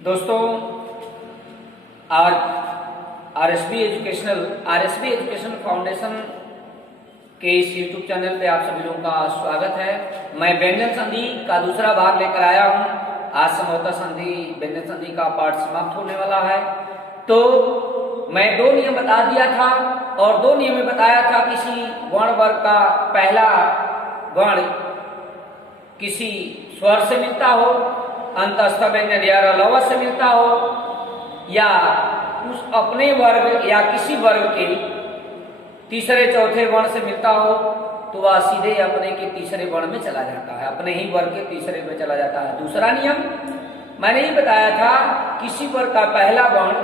दोस्तों, आज RSB education foundation के इस यूट्यूब चैनल पे आप सभी लोगों का स्वागत है। मैं व्यंजन संधि का दूसरा भाग लेकर आया हूँ। आज समोता संधि व्यंजन संधि का पाठ समाप्त होने वाला है। तो मैं दो नियम बता दिया था और दो नियम में बताया था किसी वर्ण वर्ग का पहला वर्ण किसी स्वर से मिलता हो, अंतस्थ व्यंजन या लव से मिलता हो, या उस अपने वर्ग या किसी वर्ग के तीसरे चौथे वर्ण से मिलता हो, तो वह सीधे अपने के तीसरे वर्ण में चला जाता है, अपने ही वर्ग के तीसरे में चला जाता है। दूसरा नियम मैंने ही बताया था, किसी वर्ग का पहला वर्ण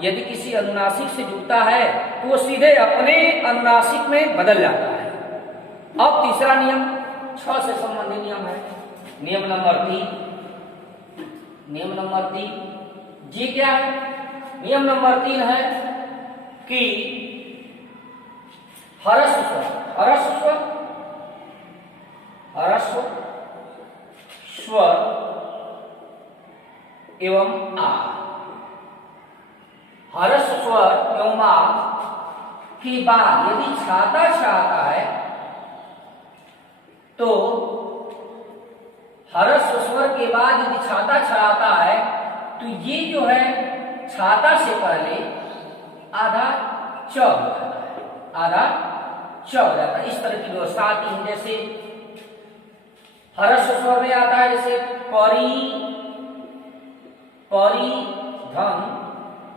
यदि किसी अनुनासिक से जुड़ता है तो वो सीधे अपने अनुनासिक में बदल जाता है। अब तीसरा नियम 6 से संबंधित नियम है। नियम नंबर 3 जी क्या है? नियम नंबर 3 है कि ह्रस्व स्वर एवं आ, ह्रस्व स्वर एवं आ के बाद यदि छाता छाता है तो ह्रस्व स्वर के बाद यदि छाता छाता है तो ये जो है छाता से पहले आधा च हो जाता है, आधा च हो जाता है। इस तरह की व्यवस्था आती है। जैसे ह्रस्व स्वर में आता है जैसे परी धन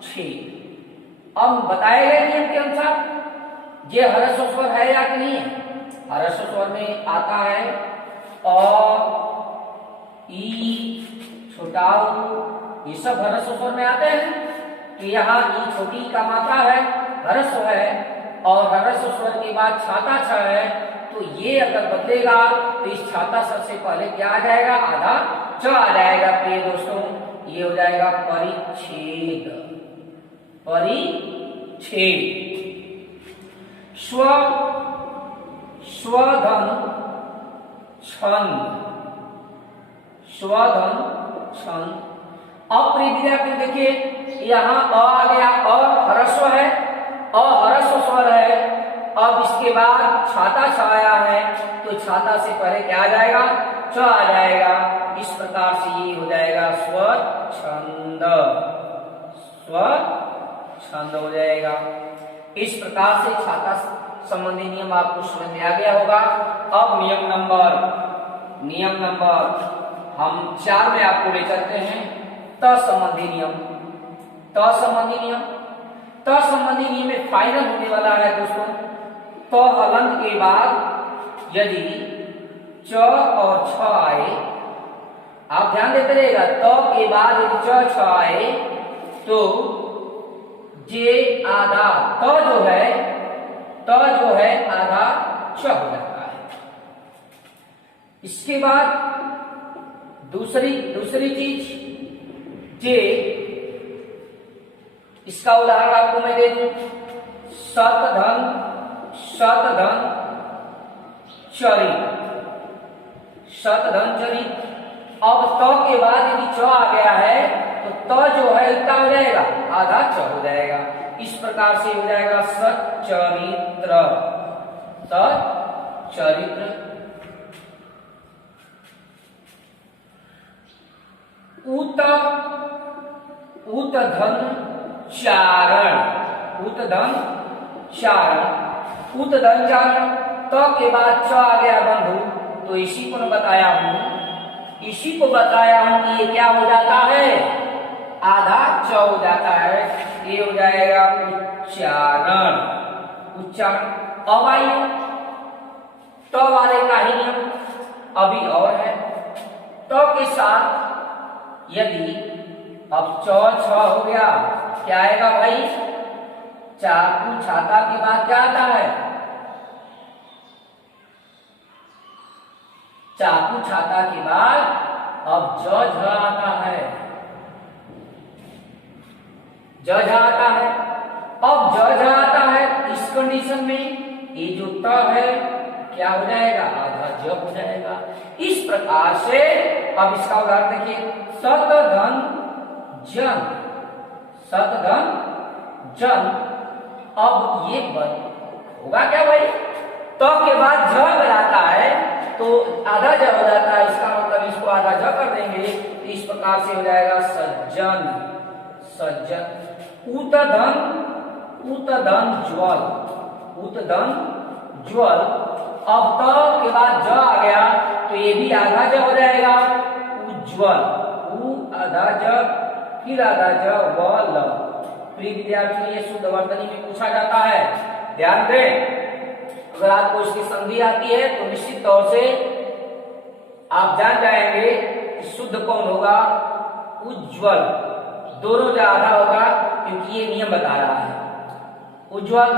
छे। अब बताए गए नियम के अनुसार ये ह्रस्व स्वर है या कि नहीं है? ह्रस्व स्वर में आता है अ, ई, छोटा ऊ, ये सब ह्रस्व स्वर में आते हैं। तो यहाँ ई छोटी का मात्रा है, ह्रस्व है, और ह्रस्व स्वर के बाद छाता छ है, तो ये अगर बदलेगा तो इस छाता स से पहले क्या आ जाएगा? आधा च आ जाएगा। प्रिय दोस्तों, ये हो जाएगा परिच्छेद। स्वधन छंद। अब प्रिय विद्यार्थी देखिए, यहाँ अ आ गया, अ ह्रस्व है, अ ह्रस्व स्वर है। अब इसके बाद छाता छाया है तो छाता से पहले क्या आ जाएगा? च आ जाएगा। इस प्रकार से ये हो जाएगा स्वच्छंद हो जाएगा। इस प्रकार से छाता संबंधी नियम आपको समझ में आ गया होगा। अब नियम नंबर हम 4 में आपको ले चलते हैं। त संबंधी नियम में फाइनल होने वाला है दोस्तों। तो हलंत के बाद यदि च और छ आए, आप ध्यान देते रहिएगा, तो के बाद यदि च छ आए तो जे आधा तो जो है आधा च हो जाता है। इसके बाद दूसरी चीज, जे इसका उदाहरण आपको मैं दे दूं, शतधन चरी। अब तो के बाद यदि च आ गया है तो जो है क्या हो जाएगा? आधा च हो जाएगा। इस प्रकार से हो जाएगा सच्चरित्र। उतधन चारण। तो के बाद च आ गया बंधु, तो इसी को मैं बताया हूं कि ये क्या हो जाता है? आधा च हो जाता है। ये हो जाएगा उच्चारण। अब आइए तो वाले का ही नियम अभी और है। तो के साथ यदि अब च छ हो गया, क्या आएगा भाई? चाकू छाता के बाद क्या आता है? चाकू छाता के बाद अब ज झ आता है। अब ज झ आता है। इस कंडीशन में ये जो त है क्या हो जाएगा? आधा ज हो जाएगा। इस प्रकार से अब इसका उदाहरण देखिए, शतधन जन, सत धन जन। अब ये बन होगा क्या भाई, तो के बाद ज अगर आता है तो आधा ज हो जाता है, इसका मतलब इसको आधा ज कर देंगे, इस प्रकार से हो जाएगा सज्जन, सज्जन। उत धन ज्वल, उत धन ज्वल। अब त के बाद ज आ गया तो ये भी आधा ज हो जाएगा, उज्ज्वल, उ आधा ज फिर आधा ज वल। प्रिय विद्यार्थियों ये शुद्ध वर्तनी में पूछा जाता है, ध्यान दें। अगर आपको इसकी संधि आती है तो निश्चित तौर से आप जान जाएंगे कि शुद्ध कौन होगा, उज्ज्वल। दोनों का आधा होगा क्योंकि ये नियम बता रहा है। उज्ज्वल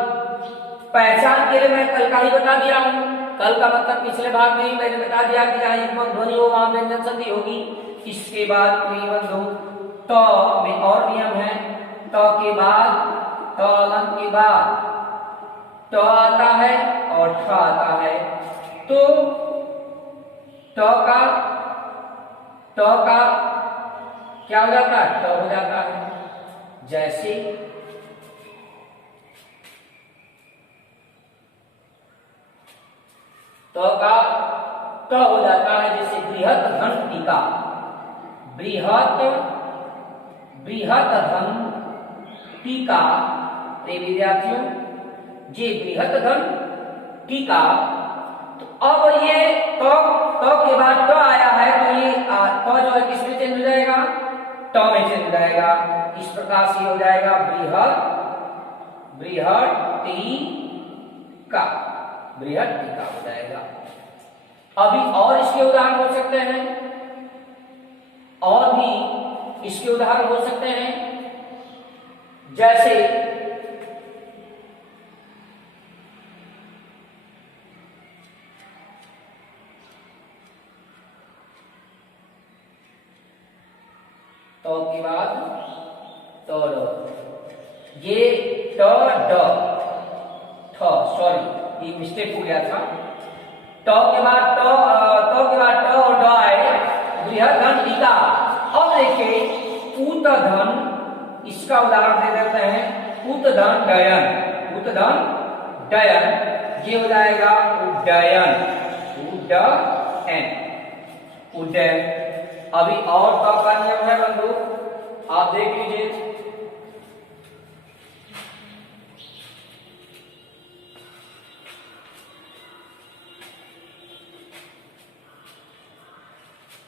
पहचान के लिए मैं कल का ही बता दिया हूं, कल का मतलब पिछले भाग में ही मैंने बता दिया कि जहां युग्मक ध्वनि हो वहां व्यंजन संधि होगी। इसके बाद बंधु त में और नियम है, त के बाद त अलंत के बाद ट आता है और ठ आता है, तो ट का क्या हो जाता है, ट हो जाता है। जैसे ट का ट हो जाता है, जैसे बृहत धन टीका, बृहत धन टीका। विद्यार्थियों ये बृहत धन टीका। तो अब ये तो के बाद तो आया है तो ये तो जो है किसमें चेंज हो जाएगा, ट में चेंज हो जाएगा। इस प्रकार से हो जाएगा बृहत टीका, बृहत टीका हो जाएगा। अभी और इसके उदाहरण हो सकते हैं, और भी इसके उदाहरण हो सकते हैं, जैसे तो के बाद तो ये ट ड ठ, सॉरी ये मिस्टेक हो गया था। ट के बाद ट और ड आए, बृहत धन टीका। अब देखिए उत धन, इसका उदाहरण दे देते हैं, उत धन डयन, उत धन डयन, ये हो जाएगा उड्डयन, उड्डयन, उड्डयन। अभी और का नियम है बंधु, आप देख लीजिए।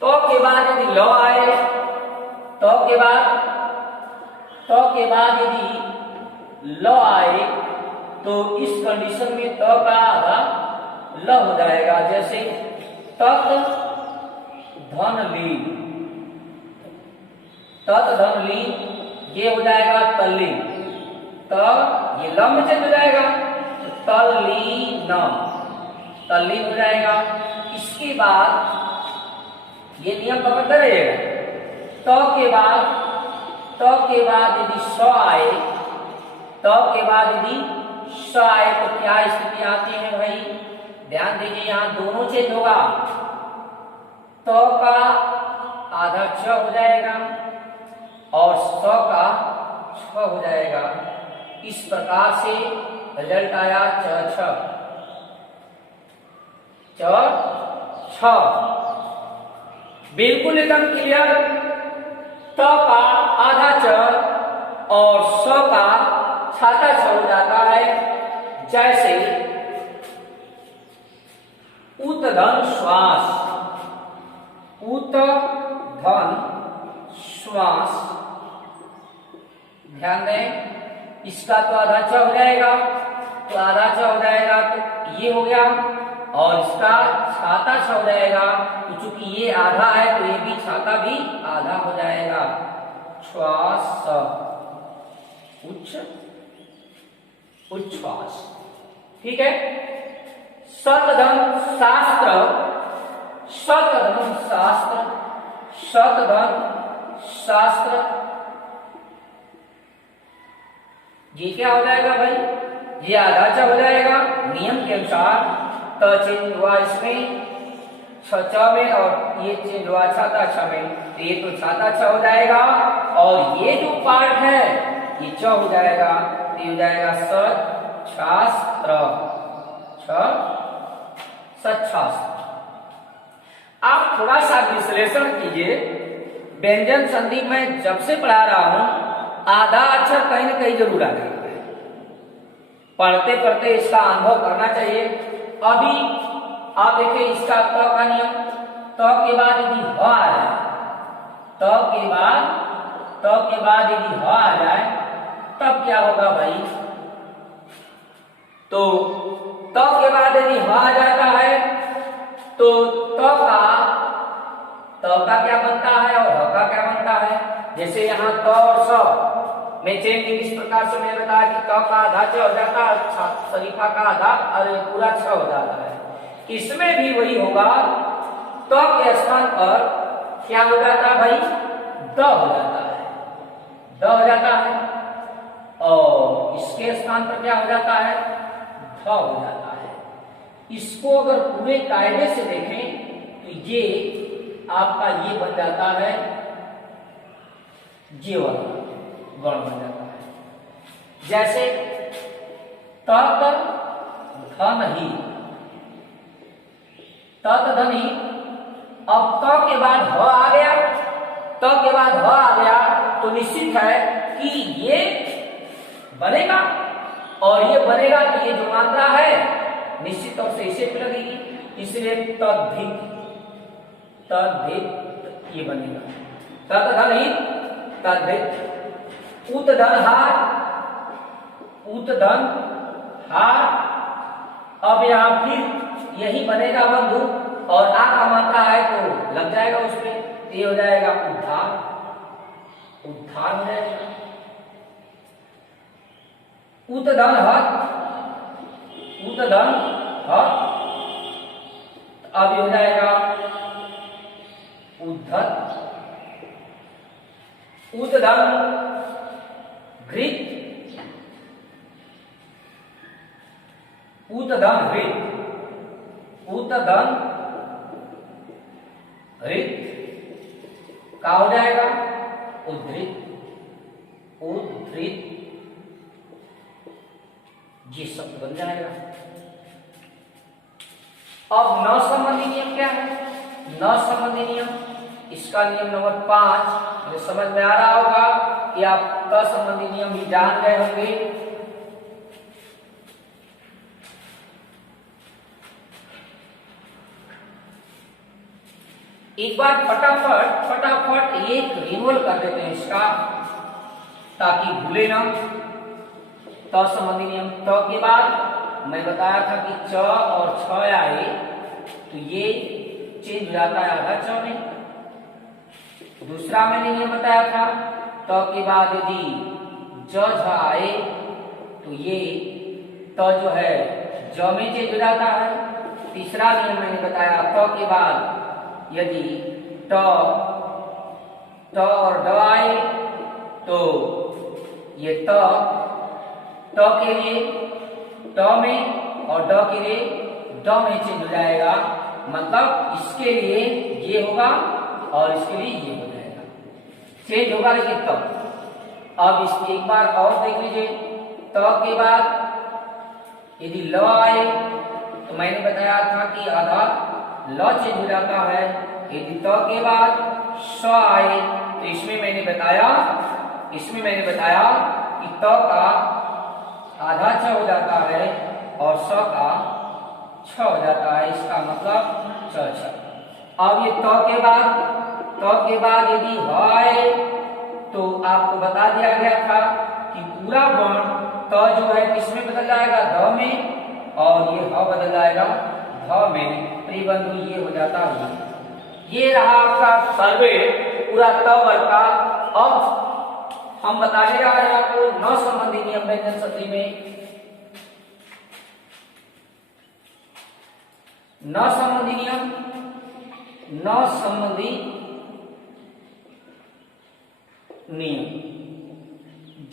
तो के बाद यदि ल आए, तो के बाद यदि ल आए तो इस कंडीशन में त का आधा ल हो जाएगा। जैसे तत् धन ली, तत् धन ली, ये हो जाएगा तल्ली, त ये लंब चेंज हो जाएगा, तल्लीन, तल्लीन हो जाएगा। इसके बाद ये नियम पकड़ते रहिएगा। त के बाद यदि स आए, त के बाद यदि स आए तो क्या स्थिति आती है भाई, ध्यान दीजिए। यहां दोनों चेंज होगा, त का आधा छ हो जाएगा और स का छ हो जाएगा। इस प्रकार से रिजल्ट आया छ। बिल्कुल एकदम क्लियर। त का आधा च और स का छाता छ हो जाता है। जैसे उत धन श्वास, उत धन श्वास, ध्यान दें। इसका तो आधा च हो जाएगा, तो आधा च हो जाएगा तो ये हो गया, और इसका छाता छ हो जाएगा, तो चूंकि ये आधा है तो ये भी छाता भी आधा हो जाएगा। श्वास, उच्छ्वास, ठीक है। शतधन शास्त्र, शतधन शास्त्र, शतधन शास्त्र, ये क्या हो जाएगा भाई, ये आधा च हो जाएगा नियम के अनुसार। त चेंज हुआ इसमें, छ च में, और ये चेंज हुआ छ था छ में, तो ये तो छ था छ हो जाएगा, और ये जो पार्ट है ये च हो जाएगा, तो ये हो जाएगा सच्छास्त्र, सच्छास्त्र। आप थोड़ा सा विश्लेषण कीजिए, व्यंजन संधि में जब से पढ़ा रहा हूं आधा अक्षर कहीं न कहीं जरूर आ जाता है, पढ़ते पढ़ते इसका अनुभव करना चाहिए। अभी आप देखिए इसका त का नियम, त के बाद यदि ह आ जाए, त के बाद यदि ह आ जाए तब क्या होगा भाई, तो त के बाद यदि ह आ जाता है तो त का क्या बनता है और ह का क्या बनता है। जैसे यहाँ त और स में चेंज इस प्रकार से मैंने बताया कि त का आधा च हो जाता है, शरीफा का आधा और पूरा छ हो जाता है। इसमें भी वही होगा, त के स्थान पर क्या हो जाता है भाई, द हो जाता है, द हो जाता है, और इसके स्थान पर क्या हो जाता है, ध हो जाता है। इसको अगर पूरे कायदे से देखें तो ये आपका ये बन जाता है, ये वाला वर्ण बन जाता है। जैसे तत धन ही, तत धन ही, अब त के बाद ह आ गया, त के बाद ह आ गया तो निश्चित है कि ये बनेगा, और ये बनेगा कि ये जो मात्रा है निश्चित तौर से इसे भी लगेगी, इसलिए तद्धित, तद्धित ये बनेगा, तद्धित, तद्धित। उतधन हार, उतधन हार, अब यहाँ फिर यही बनेगा बंधु, और आ का मात्रा है तो लग जाएगा उसमें, ये हो जाएगा उद्धार, उद्धार हो जाएगा। उतधन हत, उतधन हत, अब ये हो जाएगा उद्धत। उतधन घृत, उतधन घृत, उतधन घृत का हो जाएगा उद्धृत, उद्धृत, ये शब्द बन जाएगा। अब न संबंधी नियम क्या है, न संबंधी नियम, इसका नियम नंबर 5 मुझे समझ में आ रहा होगा कि आप क संबंधी नियम भी जान गए होंगे। एक बार फटाफट एक रिवोल कर देते हैं इसका, ताकि भूले ना। त संबंधी नियम, त के बाद मैं बताया था कि च और छ आए तो ये चेंज हो जाता है आधा च में। दूसरा मैंने ये बताया था, त के बाद यदि ज झ आए तो ये त जो है ज में चेंज हो जाता है। तीसरा नियम मैंने बताया, त के बाद यदि ट और ड आए तो ये त के लिए ट में और ड के लिए ड में चेंज हो जाएगा, मतलब इसके लिए ये होगा और इसके लिए ये हो जाएगा, चेंज होगा लेकिन तब। अब इसमें एक बार और देख लीजिए, त के बाद यदि ल आए तो मैंने बताया था कि आधा ल चेंज हो जाता है। यदि त के बाद स आए तो इसमें मैंने बताया कि त का आधा छ हो जाता है और स का छ हो जाता है, इसका मतलब छ। अब ये त के बाद यदि ह आए तो आपको बता दिया गया था कि पूरा वर्ण त जो है किसमें बदल जाएगा, ध में, और ये ह बदल जाएगा ध में। त्रिबंधु ये हो जाता है। ये रहा आपका सर्वे पूरा त वर्ग का। अब हम बताने जा रहे हैं आपको न संबंधी नियम व्यंजन संधि में। न संबंधी नियम, न संबंधी नियम,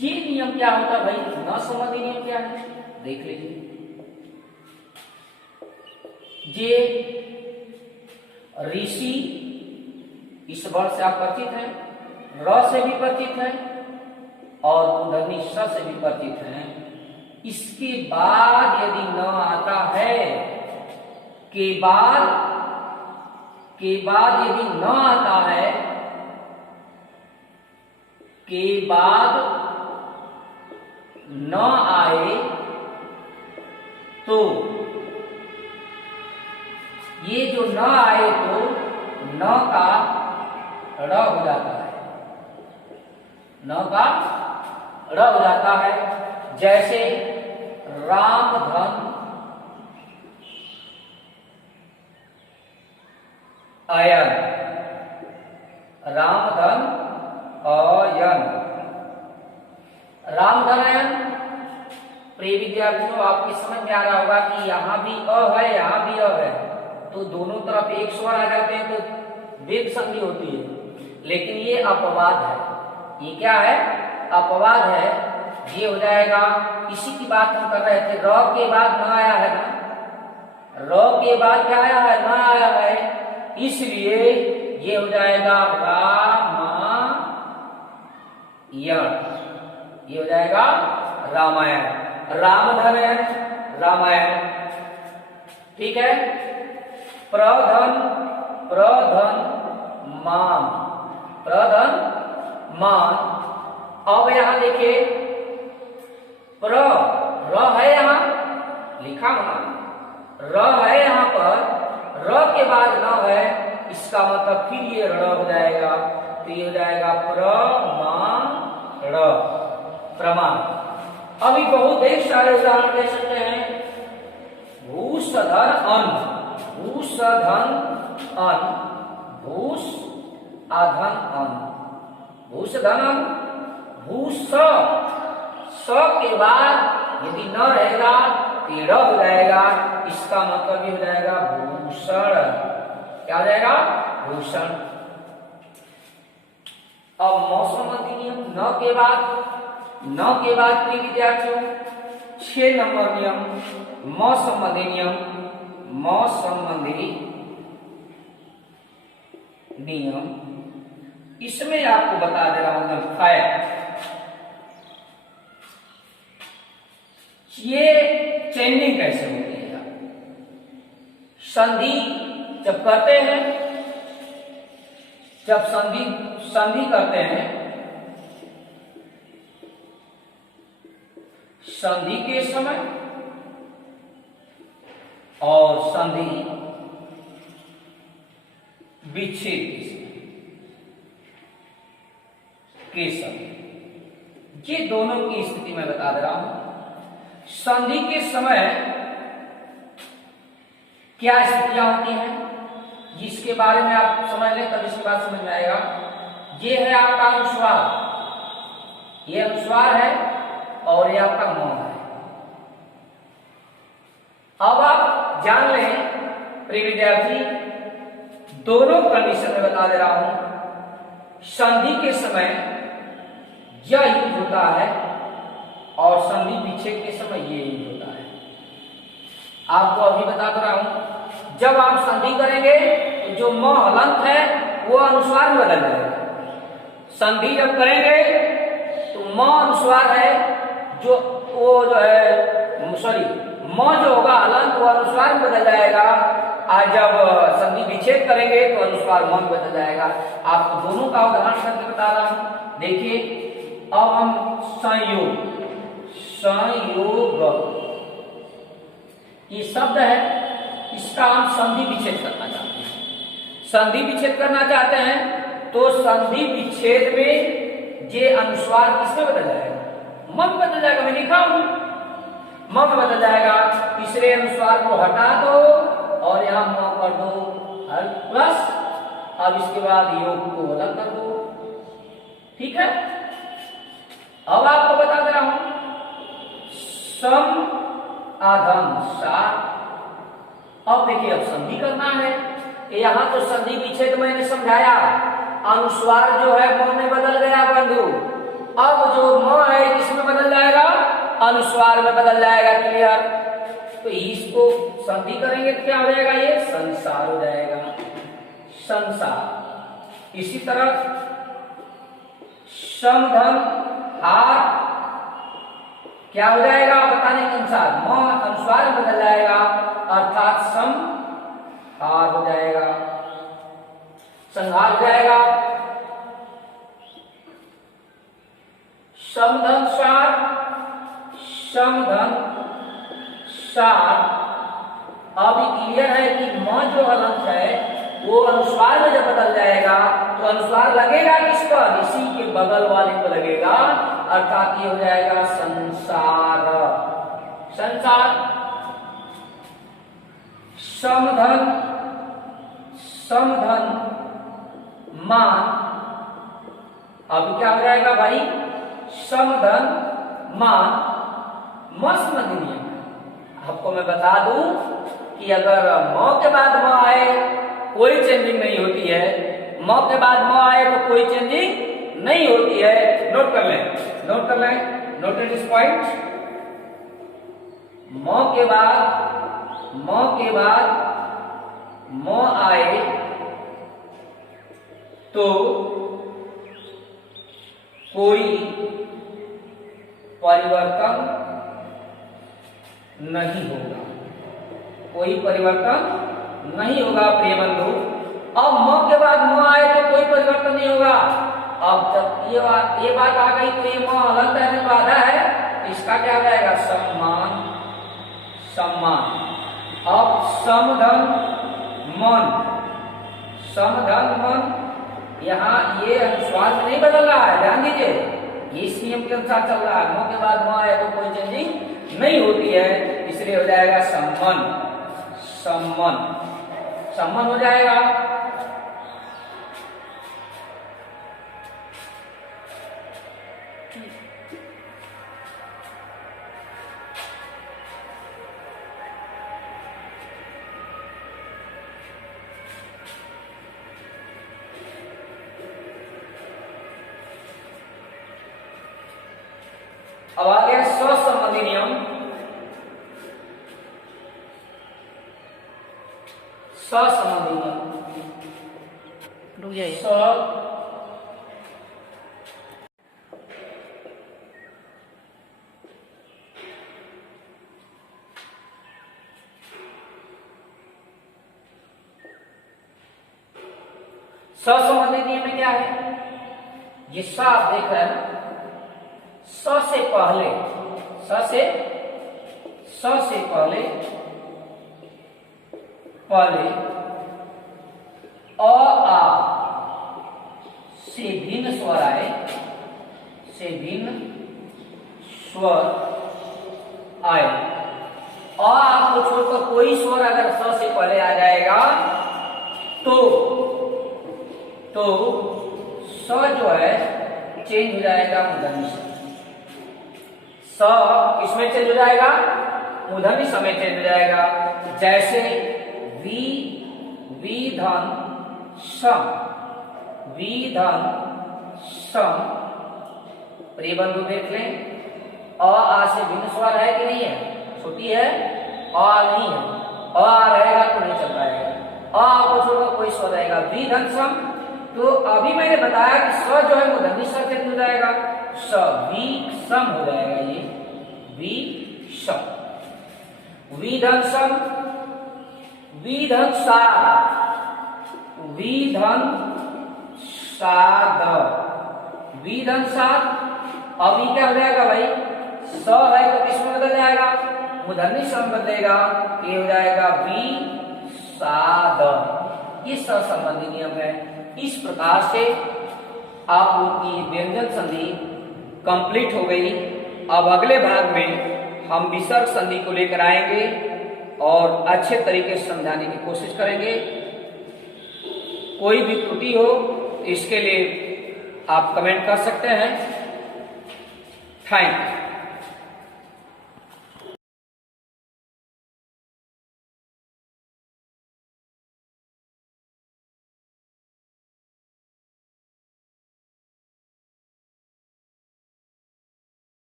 ये नियम क्या होता है भाई, न संबंधी नियम क्या है देख लीजिए। ये ऋषि, इस वर्ण से आप परिचित हैं, र से भी परिचित हैं और मूर्धन्य स से भी परिचित हैं। इसके बाद यदि न आता है, के बाद यदि न आता है, के बाद न आए तो ये जो न आए तो न का ड़ हो जाता है, न का ड़ हो जाता है। जैसे राम धन अयन, रामधन अयन, रामधन अयन। प्रिय विद्यार्थियों, आपकी समझ में आ रहा होगा कि यहाँ भी अ है, यहाँ भी अ है, तो दोनों तरफ एक स्वर आ जाते हैं तो वेद संधि होती है। लेकिन ये अपवाद है। ये क्या है? अपवाद है। ये हो जाएगा, इसी की बात हम कर रहे थे। र के बाद न आया है ना, र के बाद क्या आया है? न आया है, इसलिए ये हो जाएगा रामायण, ये हो जाएगा रामायण, रामधन रामायण। ठीक है। प्रधन, प्रधन मान, प्रधन मान। अब यहां देखिए, र है, यहां लिखा हुआ र है, यहां पर र के बाद न है, इसका मतलब फिर ये ड़ हो जाएगा, तो ये हो जाएगा प्रमाण, प्रमाण। अभी बहुत ढेर सारे उदाहरण दे सकते हैं। भूषधन अन, भूषधन अन, भूष आधन अन, भूषधन अन, भूष स के बाद यदि न रहेगा तो ड़ हो जाएगा, इसका मतलब ये हो जाएगा भूषण। क्या हो जाएगा? भूषण। अब मौसम नियम, न के बाद प्रिय विद्यार्थियों 6 नंबर नियम, म संबंधी नियम, म संबंधी नियम। इसमें आपको बता दे रहा हूं फैक्ट। ये चेंजिंग कैसे होती है? संधि जब करते हैं, जब संधि करते हैं, संधि के समय और संधि विच्छेद के समय, ये दोनों की स्थिति मैं बता दे रहा हूं। संधि के समय क्या स्थितियां होती हैं, जिसके बारे में आप समझ लें तब इसके बाद समझ में आएगा। ये है आपका अनुस्वार, ये अनुस्वार है और ये आपका मौन है। अब आप जान लें प्रिय विद्यार्थी, दोनों कंडीशन में बता दे रहा हूं। संधि के समय यह यूज होता है और संधि विच्छेद के समय ये यूज होता है। आपको अभी बता रहा हूं, जब आप संधि करेंगे तो जो म हलंत है वो अनुस्वार में बदल जाएगा। संधि जब करेंगे तो म अनुस्वार है, जो वो जो है सॉरी म जो होगा हलंत वो अनुस्वार में बदल जाएगा। आज जब संधि विच्छेद करेंगे तो अनुस्वार म में बदल जाएगा। आपको दोनों का उदाहरण करके बता रहा हूं। देखिए, अब हम संयोग, संयोग ये शब्द है, इसका हम संधि विच्छेद करना चाहते हैं। संधि विच्छेद करना चाहते हैं तो संधि विच्छेद में ये अनुस्वार किसमें बदल जाएगा? म में बदल जाएगा। मैं लिखा हूं, म में बदल जाएगा। तीसरे अनुस्वार को हटा दो और यहां म कर दो प्लस। अब इसके बाद योग को अलग कर दो। ठीक है। अब आपको बता दे रहा हूं, सम आधम सा। अब देखिए, अब संधि करना है। यहां तो संधि विच्छेद मैंने समझाया, अनुस्वार जो है म में बदल गया बंधु। अब जो म है किसमें बदल जाएगा? अनुस्वार में बदल जाएगा। क्लियर? तो इसको संधि करेंगे तो क्या हो जाएगा? ये संसार हो जाएगा। संसार। इसी तरह सम धन हार क्या हो जाएगा बताने के अनुसार म अनुस्वार बदल जाएगा, अर्थात सम हार हो जाएगा, संहार हो जाएगा। समधन सार, समधन सार। अब क्लियर है कि म जो हलंत है वो अनुस्वार में जब बदल जाएगा तो अनुस्वार लगेगा किस पर, इसी के बगल वाले पर लगेगा, अर्थात ये हो जाएगा संसार। संसार। समधन, समधन मान। अब क्या हो जाएगा भाई, समधन मान मस्त मदनीय। आपको मैं बता दूं कि अगर म के बाद म आए कोई चेंजिंग नहीं होती है, म के बाद म आए तो कोई चेंजिंग नहीं होती है। नोट कर लें, नोट कर लें, नोट दिस पॉइंट। म के बाद म आए तो कोई परिवर्तन नहीं होगा, कोई परिवर्तन नहीं होगा प्रिय बंधु। अब म के बाद म आए तो कोई परिवर्तन नहीं होगा। अब जब ये बात आ गई तो ये म हलंत है, बाधा है, इसका क्या हो जाएगा सम्मान, सम्मान। अब समधन मन, समधन मन, यहाँ ये अनुस्वार में नहीं बदल रहा है, ध्यान दीजिए, ये इस नियम के अनुसार चल रहा है। म के बाद म आए तो कोई चेंजिंग नहीं होती है, इसलिए हो जाएगा सम्मन, सम्मन, सम्मन हो जाएगा। अब आ गया स्वसंबंधी नियम। स्वसंबंधी नियम, रुक जाइए। स्वसंबंधी नियम में क्या है, ये स आप देख रहे हैं ना, स से पहले, स से पहले अ आ से भिन्न स्वर आए, से भिन्न स्वर आए। अ आपको छोड़कर कोई स्वर अगर स से पहले आ जाएगा तो स जो है चेंज हो जाएगा मूर्धन्य से। स किसमें चेंज हो जाएगा, मूर्धन्य समय चेंज हो जाएगा। जैसे विधन सम, विधन सम। प्रिय बंधु देख लें, अ आ से भिन्न स्वर है कि नहीं है, छोटी है, अ नहीं है, अ रहेगा तो नहीं चल पाएगा, अ को छोड़कर कोई स्वर रहेगा। विधन सम, तो अभी मैंने बताया कि स जो है मूर्धन्य स चेंज हो जाएगा, स वी सम हो जाएगा, ये वी सम। विधन सम, विधन सा, विधन साद, विधन साद। अब ये क्या हो जाएगा भाई, स है तो किसमें बदल जाएगा, मूर्धन्य स में बदलेगा, ये हो जाएगा वी साद। ये सहसंबंधी नियम है। इस प्रकार से आप लोग की व्यंजन संधि कंप्लीट हो गई। अब अगले भाग में हम विसर्ग संधि को लेकर आएंगे और अच्छे तरीके से समझाने की कोशिश करेंगे। कोई भी त्रुटि हो इसके लिए आप कमेंट कर सकते हैं। Thank you.